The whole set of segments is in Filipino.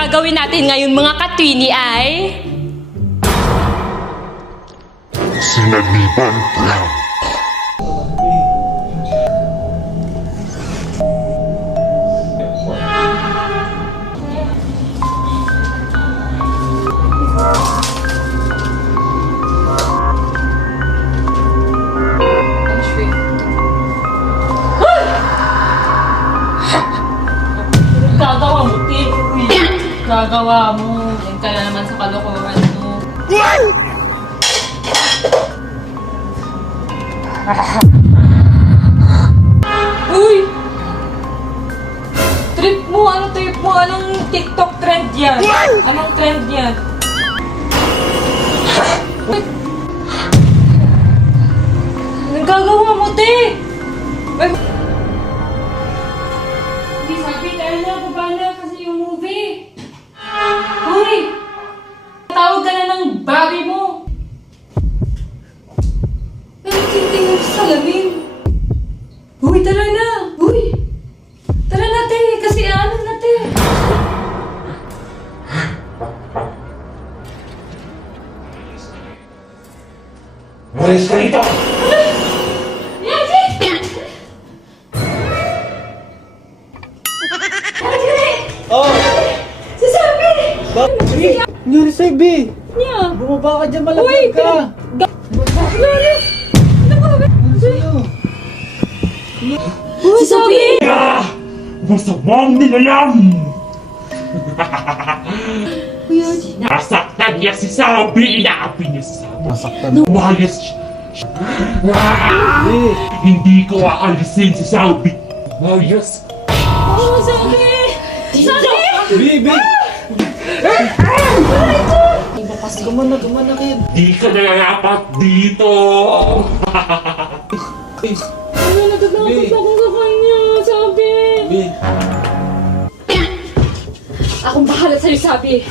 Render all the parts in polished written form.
Gagawin natin ngayon mga katwini ay... Sinaliban lang. Gagawa mo, Tip. Gagawa mo. Yan ka na naman sa kalokohan mo. Uy! Trip mo? Anong trip mo? Anong TikTok trend yan? Anong trend yan? Anong gagawa mo, Tip? Hindi sabi, dahil na, baba na kasi yung movie. Uy! Tawag ka na ng babi mo. Nagtitingin sa salamin. Uy, tara na! Uy! Tara na, te! Kasi ano na, te? Walis ka rito! Yan, te! Oh! Si Sabi! Nangyari sa'yo, B! Niya! Bumaba ka dyan, Uy! malapit ka! Lolo! Ano ba? Ano sa'yo? Si Sabi! Ah! Masamang nilalang! Nasaktan niya si Sabi! Inaapi niya si Sabi! Nasaktan. Umayos siya! Ah! B! Hindi ko aalisin si Sabi! Umayos! Oh, Sabi! Sabi! B! B! Gumana kid! Di ka na dapat dito! Ano, natatakot Bi. akong kakain niya, Sabi! B! Akong bahala sa'yo, Sabi!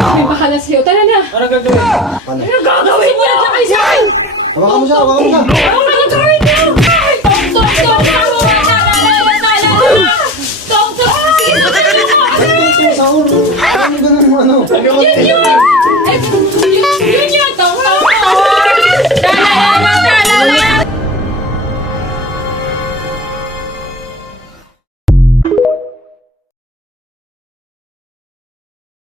May bahala sa'yo. Tara na! Ano gagawin? Ano gagawin niya? Simulan na kayo sa'yo! Hawakan mo siya! Hawakan mo siya! Ako nga